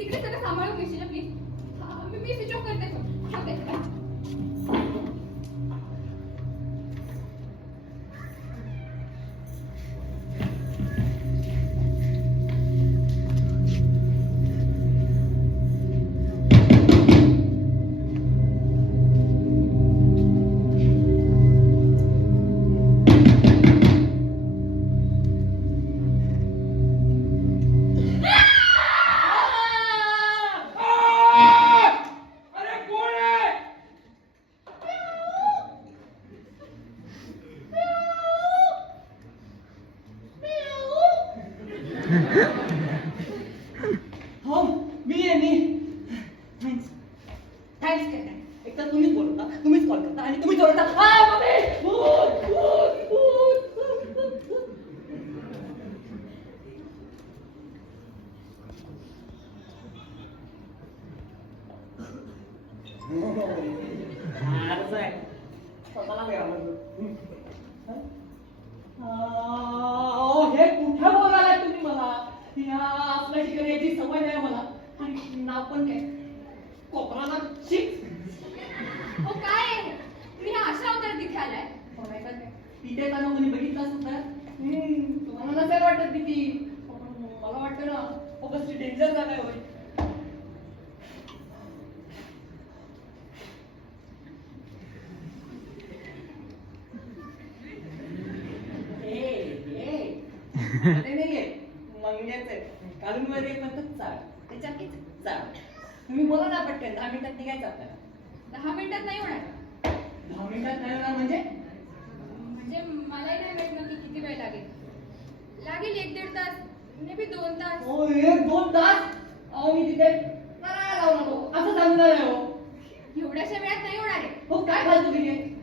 तिकडे सगळं सांभाळून घेशील ना प्लीज. मी स्विच ऑफ करते फोन. ठेवते. हो मी आहे मी. थँक्स थँक्स काय काय एक तर तुम्हीच बोलवता, तुम्हीच कॉल करता आणि तुम्हीच ओरडता. स्वतःला वेळ आवडतो. हे कुठं बोलायला तुम्ही मला? या आपल्या ठिकाणी याची सवय नाही मला. आणि नाव पण काय कोपराला चिप्स. हो काय आहे? मी अशा अवतारात इथे आलाय. बघायचं काय तिथे येताना कोणी बघितलं सुद्धा तुम्हाला नसेल वाटत भीती. मला वाटतं ना फोकसची डेंजर झालाय होय. ते नाहीये मंग्याच आहे. काढून वर एक म्हणतात चाळ ते चकीच चाळ. तुम्ही बोला ना पटकन 10 मिनिटात निघायचं आपल्याला. 10 मिनिटात नाही होणार. 10 मिनिटात नाही होणार म्हणजे मलाही नाही माहित नक्की किती वेळ लागेल. लागेल 1-1.5 तास, मे बी 2 तास. हो 1-2 तास. अहो मी तिथे लावू नको असं सांगणार आहे. हो एवढ्याशा वेळात नाही होणार आहे. हो काय फालतू तिथे